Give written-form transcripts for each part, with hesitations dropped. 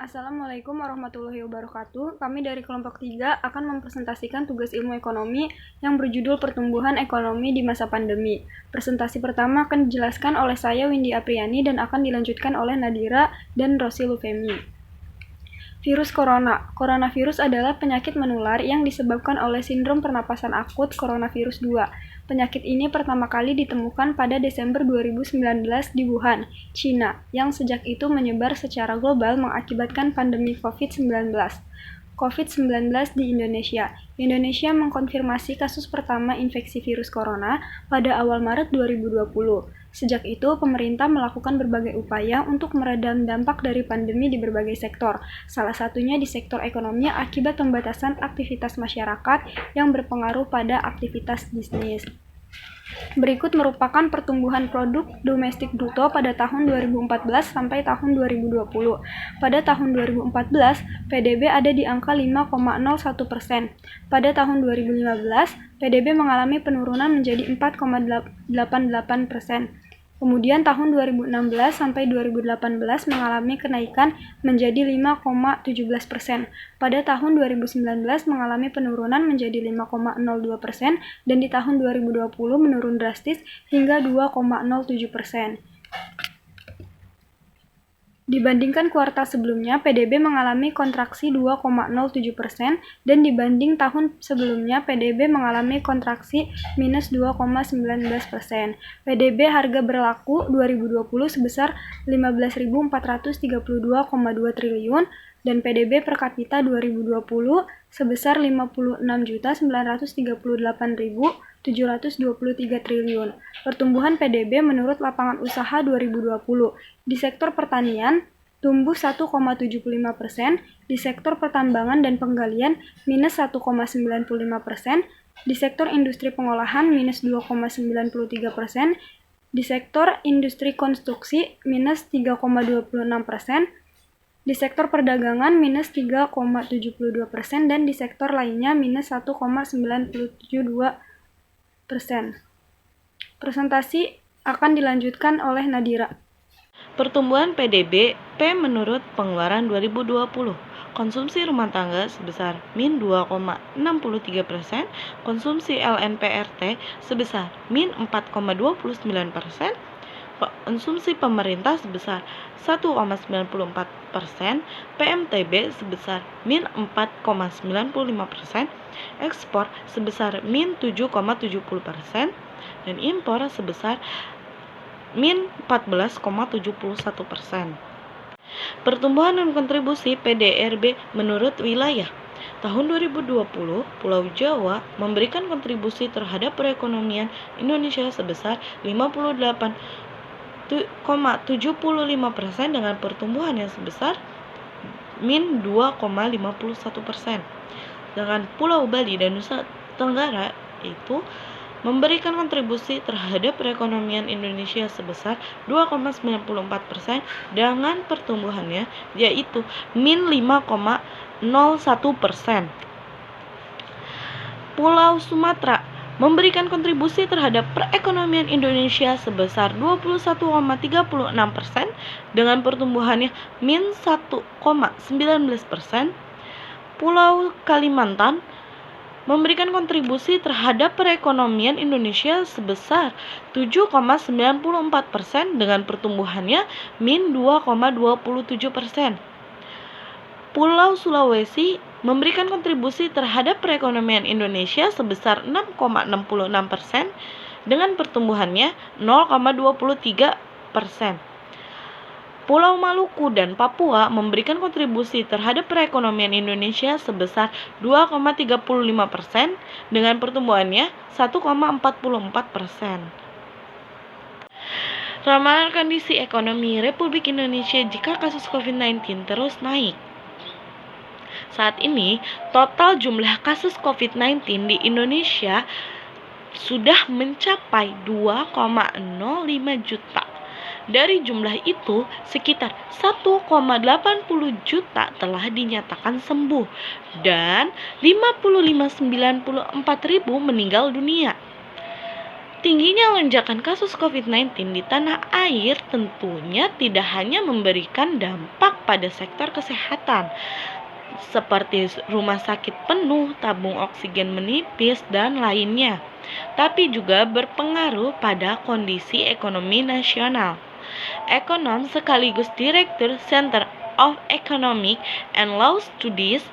Assalamualaikum warahmatullahi wabarakatuh. Kami dari kelompok 3 akan mempresentasikan tugas ilmu ekonomi yang berjudul Pertumbuhan Ekonomi di Masa Pandemi. Presentasi pertama akan dijelaskan oleh saya, Windy Apriani, dan akan dilanjutkan oleh Nadira dan Rosi Lufemi. Virus Corona. Coronavirus adalah penyakit menular yang disebabkan oleh sindrom pernapasan akut coronavirus 2. Penyakit ini pertama kali ditemukan pada Desember 2019 di Wuhan, China, yang sejak itu menyebar secara global mengakibatkan pandemi COVID-19. COVID-19 di Indonesia. Indonesia mengkonfirmasi kasus pertama infeksi virus corona pada awal Maret 2020. Sejak itu, pemerintah melakukan berbagai upaya untuk meredam dampak dari pandemi di berbagai sektor, salah satunya di sektor ekonomi akibat pembatasan aktivitas masyarakat yang berpengaruh pada aktivitas bisnis. Berikut merupakan pertumbuhan produk domestik bruto pada tahun 2014 sampai tahun 2020. Pada tahun 2014, PDB ada di angka 5,01%. Pada tahun 2015, PDB mengalami penurunan menjadi 4,88%. Kemudian tahun 2016 sampai 2018 mengalami kenaikan menjadi 5,17%. Pada tahun 2019 mengalami penurunan menjadi 5,02% dan di tahun 2020 menurun drastis hingga 2,07%. Dibandingkan kuartal sebelumnya, PDB mengalami kontraksi 2,07% dan dibanding tahun sebelumnya, PDB mengalami kontraksi minus 2,19%. PDB harga berlaku 2020 sebesar 15.432,2 triliun dan PDB per kapita 2020 sebesar 56.938.723 triliun. Pertumbuhan PDB menurut lapangan usaha 2020 di sektor pertanian tumbuh 1,75%, di sektor pertambangan dan penggalian minus 1,95%, di sektor industri pengolahan minus 2,93%, di sektor industri konstruksi minus 3,26%, di sektor perdagangan minus 3,72% dan di sektor lainnya minus 1,92%. Presentasi akan dilanjutkan oleh Nadira. Pertumbuhan PDB P menurut pengeluaran 2020. Konsumsi rumah tangga sebesar min 2,63%, konsumsi LNPRT sebesar min 4,29%, konsumsi pemerintah sebesar 1,94%, PMTB sebesar min 4,95%, ekspor sebesar min 7,70%, dan impor sebesar min 14,71%. Pertumbuhan dan kontribusi PDRB menurut wilayah. Tahun 2020, Pulau Jawa memberikan kontribusi terhadap perekonomian Indonesia sebesar 58,75% dengan pertumbuhan yang sebesar min 2,51%. Dengan Pulau Bali dan Nusa Tenggara itu memberikan kontribusi terhadap perekonomian Indonesia sebesar 2,94% dengan pertumbuhannya yaitu min 5,01%. Pulau Sumatera memberikan kontribusi terhadap perekonomian Indonesia sebesar 21,36% dengan pertumbuhannya min 1,19%. Pulau Kalimantan memberikan kontribusi terhadap perekonomian Indonesia sebesar 7,94% dengan pertumbuhannya min 2,27%. Pulau Sulawesi memberikan kontribusi terhadap perekonomian Indonesia sebesar 6,66% dengan pertumbuhannya 0,23%. Pulau Maluku dan Papua memberikan kontribusi terhadap perekonomian Indonesia sebesar 2,35% dengan pertumbuhannya 1,44%. Ramalan kondisi ekonomi Republik Indonesia jika kasus COVID-19 terus naik. Saat ini, total jumlah kasus COVID-19 di Indonesia sudah mencapai 2,05 juta. Dari jumlah itu, sekitar 1,80 juta telah dinyatakan sembuh dan 55.094.000 meninggal dunia. Tingginya lonjakan kasus COVID-19 di tanah air tentunya tidak hanya memberikan dampak pada sektor kesehatan, seperti rumah sakit penuh, tabung oksigen menipis, dan lainnya, tapi juga berpengaruh pada kondisi ekonomi nasional. Ekonom sekaligus Direktur Center of Economic and Law Studies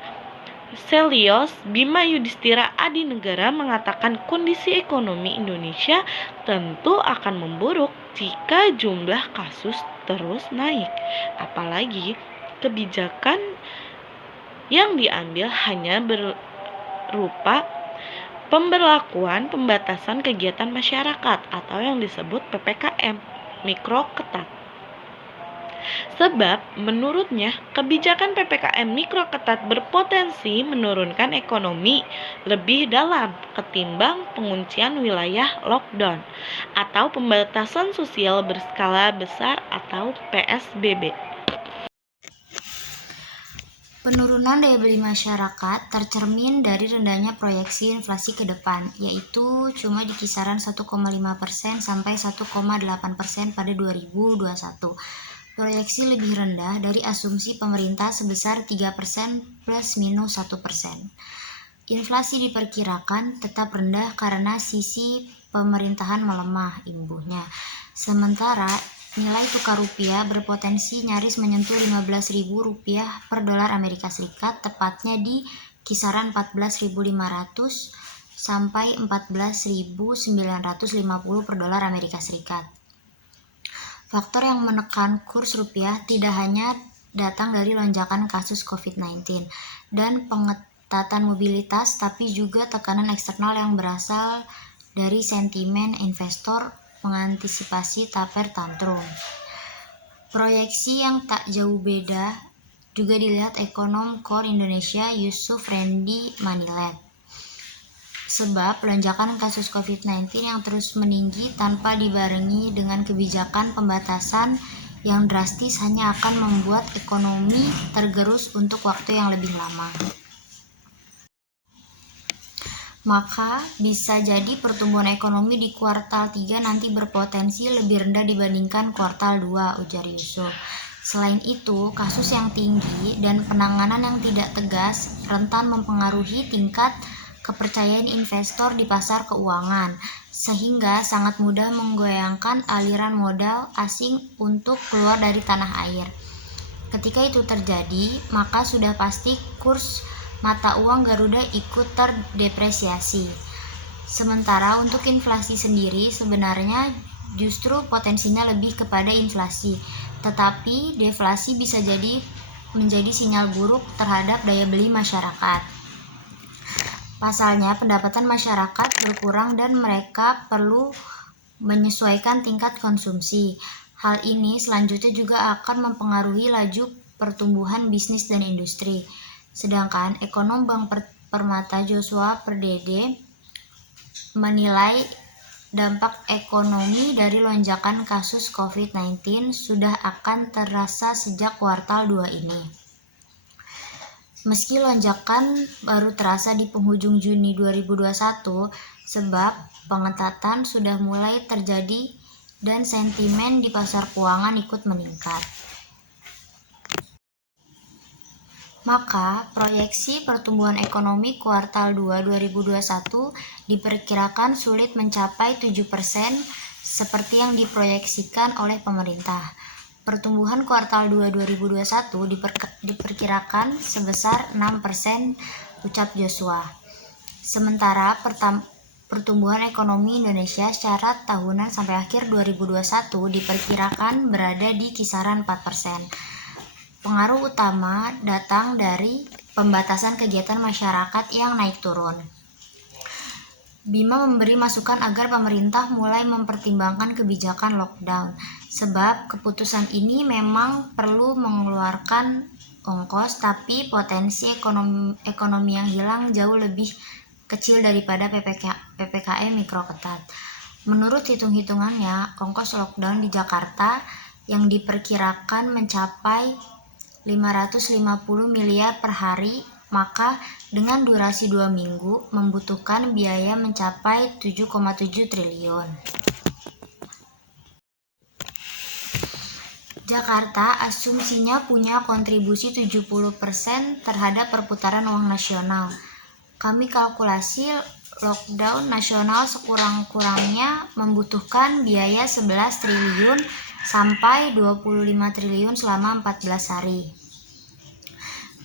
Selyos Bima Yudhistira Adinegara mengatakan kondisi ekonomi Indonesia tentu akan memburuk jika jumlah kasus terus naik. Apalagi kebijakan yang diambil hanya berupa pemberlakuan pembatasan kegiatan masyarakat atau yang disebut PPKM mikro ketat. Sebab menurutnya kebijakan PPKM mikro ketat berpotensi menurunkan ekonomi lebih dalam ketimbang penguncian wilayah lockdown atau pembatasan sosial berskala besar atau PSBB. Penurunan daya beli masyarakat tercermin dari rendahnya proyeksi inflasi ke depan, yaitu cuma di kisaran 1,5% sampai 1,8% pada 2021. Proyeksi lebih rendah dari asumsi pemerintah sebesar 3% plus minus 1%. Inflasi diperkirakan tetap rendah karena sisi pemerintahan melemah, imbuhnya. Sementara nilai tukar rupiah berpotensi nyaris menyentuh Rp15.000 per dolar Amerika Serikat, tepatnya di kisaran 14.500 sampai 14.950 per dolar Amerika Serikat. Faktor yang menekan kurs rupiah tidak hanya datang dari lonjakan kasus COVID-19 dan pengetatan mobilitas, tapi juga tekanan eksternal yang berasal dari sentimen investor mengantisipasi taper tantrum. Proyeksi yang tak jauh beda juga dilihat ekonom KOR Indonesia Yusuf Rendy Manilet. Sebab lonjakan kasus COVID-19 yang terus meninggi tanpa dibarengi dengan kebijakan pembatasan yang drastis hanya akan membuat ekonomi tergerus untuk waktu yang lebih lama. Maka bisa jadi pertumbuhan ekonomi di kuartal 3 nanti berpotensi lebih rendah dibandingkan kuartal 2, ujar Yusuf. Selain itu, kasus yang tinggi dan penanganan yang tidak tegas rentan mempengaruhi tingkat kepercayaan investor di pasar keuangan, sehingga sangat mudah menggoyangkan aliran modal asing untuk keluar dari tanah air. Ketika itu terjadi, maka sudah pasti kurs mata uang Garuda ikut terdepresiasi. Sementara untuk inflasi sendiri sebenarnya justru potensinya lebih kepada inflasi, tetapi deflasi bisa jadi menjadi sinyal buruk terhadap daya beli masyarakat. Pasalnya, pendapatan masyarakat berkurang dan mereka perlu menyesuaikan tingkat konsumsi. Hal ini selanjutnya juga akan mempengaruhi laju pertumbuhan bisnis dan industri. Sedangkan ekonom Bank Permata Joshua Pardede menilai dampak ekonomi dari lonjakan kasus COVID-19 sudah akan terasa sejak kuartal 2 ini. Meski lonjakan baru terasa di penghujung Juni 2021, sebab pengetatan sudah mulai terjadi dan sentimen di pasar keuangan ikut meningkat. Maka, proyeksi pertumbuhan ekonomi kuartal 2 2021 diperkirakan sulit mencapai 7% seperti yang diproyeksikan oleh pemerintah. Pertumbuhan kuartal 2 2021 diperkirakan sebesar 6%, ucap Joshua. Sementara pertumbuhan ekonomi Indonesia secara tahunan sampai akhir 2021 diperkirakan berada di kisaran 4%. Pengaruh utama datang dari pembatasan kegiatan masyarakat yang naik turun. Bima memberi masukan agar pemerintah mulai mempertimbangkan kebijakan lockdown, sebab keputusan ini memang perlu mengeluarkan ongkos, tapi potensi ekonomi yang hilang jauh lebih kecil daripada PPKM mikro ketat. Menurut hitung-hitungannya, ongkos lockdown di Jakarta yang diperkirakan mencapai 550 miliar per hari maka dengan durasi 2 minggu membutuhkan biaya mencapai 7,7 triliun. Jakarta asumsinya punya kontribusi 70% terhadap perputaran uang nasional. Kami kalkulasi lockdown nasional sekurang-kurangnya membutuhkan biaya 11 triliun sampai 25 triliun selama 14 hari.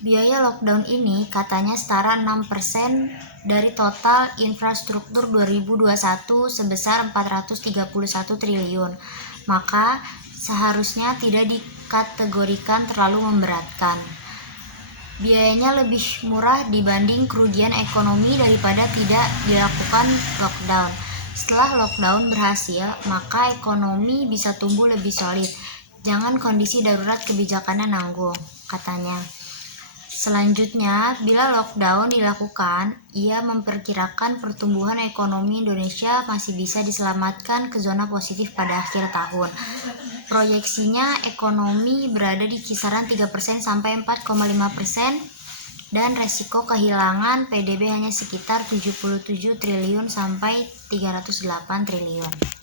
Biaya lockdown ini katanya setara 6% dari total infrastruktur 2021 sebesar 431 triliun. Maka seharusnya tidak dikategorikan terlalu memberatkan. Biayanya lebih murah dibanding kerugian ekonomi daripada tidak dilakukan lockdown. Setelah lockdown berhasil, maka ekonomi bisa tumbuh lebih solid. Jangan kondisi darurat kebijakannya nanggung, katanya. Selanjutnya, bila lockdown dilakukan, ia memperkirakan pertumbuhan ekonomi Indonesia masih bisa diselamatkan ke zona positif pada akhir tahun. Proyeksinya ekonomi berada di kisaran 3% sampai 4,5% dan resiko kehilangan PDB hanya sekitar 77 triliun sampai 308 triliun.